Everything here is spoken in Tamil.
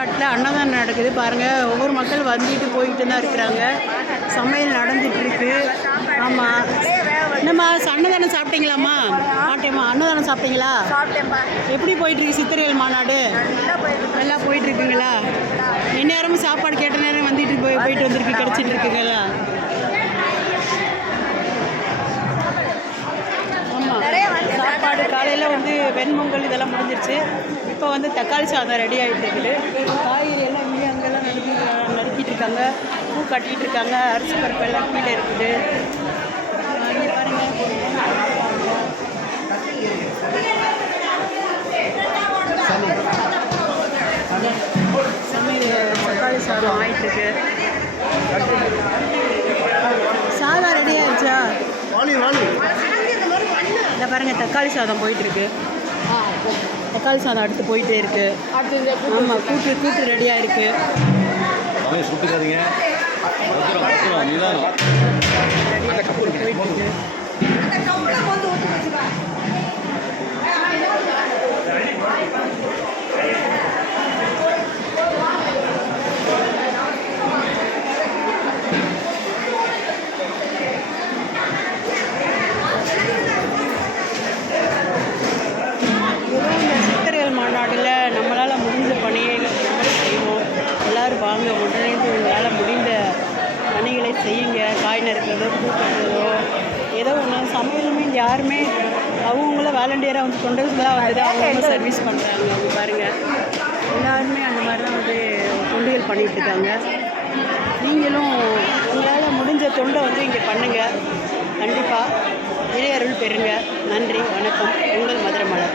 மாநாட்டில் அன்னதானம் நடக்குது பாருங்கள். ஒவ்வொரு மக்கள் வந்துட்டு போயிட்டு தான் இருக்கிறாங்க. சமையல் நடந்துகிட்ருக்கு. ஆமாம், என்னம்மா அன்னதானம் சாப்பிட்டீங்களாம்மா? ஆட்டேம்மா, அன்னதானம் சாப்பிட்டீங்களா? எப்படி போயிட்டுருக்கு சித்திரைகள் மாநாடு? நல்லா போயிட்டுருக்குங்களா? எந்நேரமும் சாப்பாடு கேட்ட நேரம் வந்துட்டு போயிட்டு வந்துருக்கு, கிடச்சிட்டு இருக்குங்களா? ஆமாம், சாப்பாடு காலையில் வந்து வெண்பொங்கல் இதெல்லாம் முடிஞ்சிருச்சு. இப்போ வந்து தக்காளி சாதம் ரெடி ஆகிட்டு இருக்குது. காய்கறி எல்லாம் இங்கே அங்கெல்லாம் நறுக்கிட்டு இருக்காங்க, பூ கட்டிகிட்டு இருக்காங்க. அரிசி பருப்பு எல்லாம் கீழே இருக்குது. இங்கே பாருங்கள், சமையல் தக்காளி சாதம் ஆகிட்டுருக்கு. சாதம் ரெடி ஆகிடுச்சா? இந்த பாருங்கள், தக்காளி சாதம் போயிட்டுருக்கு. தக்காளி சாதம் அடுத்து போயிட்டே இருக்கு. ஆமாம், கூட்டு ரெடியாக இருக்கு. போயிட்டு மாநாட்டில் நம்மளால் முடிந்த பணியை நம்மளே செய்வோம். எல்லோரும் வாங்க, உடனே உங்களால் முடிந்த பணிகளை செய்யுங்க. காய் நறுக்கிறதோ, பூ கட்டுறதோ, ஏதோ ஒன்று. சமையலுமே யாருமே அவங்கள வாலண்டியராக வந்து தொண்டர்களாக வந்து அவங்க சர்வீஸ் பண்ணுறாங்க. அவங்க பாருங்கள், எல்லாருமே அந்த மாதிரி தான் வந்து தொண்டுகள் பண்ணிகிட்ருக்காங்க. நீங்களும் உங்களால் முடிஞ்ச தொண்டை வந்து இங்கே பண்ணுங்கள். கண்டிப்பாக இறையருள் பெறுங்க. நன்றி, வணக்கம். உங்கள் மதுரை மலர்.